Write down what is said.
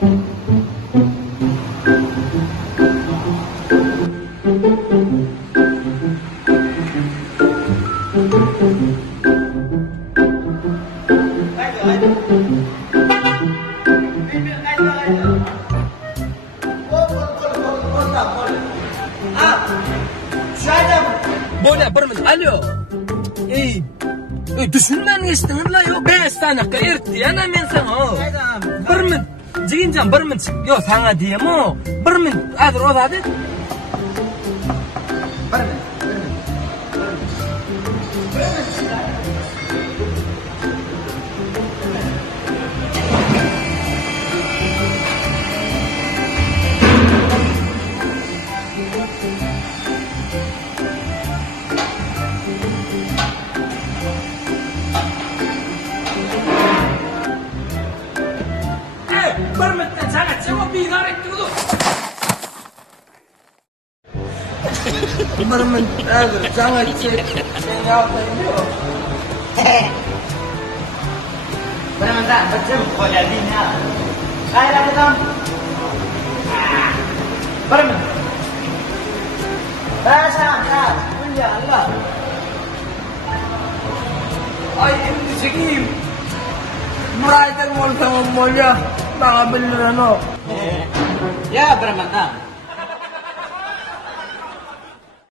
Boleh bermen, alo. Düşünmen geçtin la yok. Ben sana kayırttı ana men sana. Bermen, jigincan bermen. Yo sana diyem o. Bermen, adır o da de. Bermen. Bermen'den sana cevap ilan etti oğlum. Bermen, sana sen yapmayın diyor. Bermen'den bacım koyalım ya. Kayla adam. Bermen. Ben sana ya, ya Allah. Ay şimdi çekeyim. Muraydan mol tamam mol ya. Baka beneran o. Ya, Berman,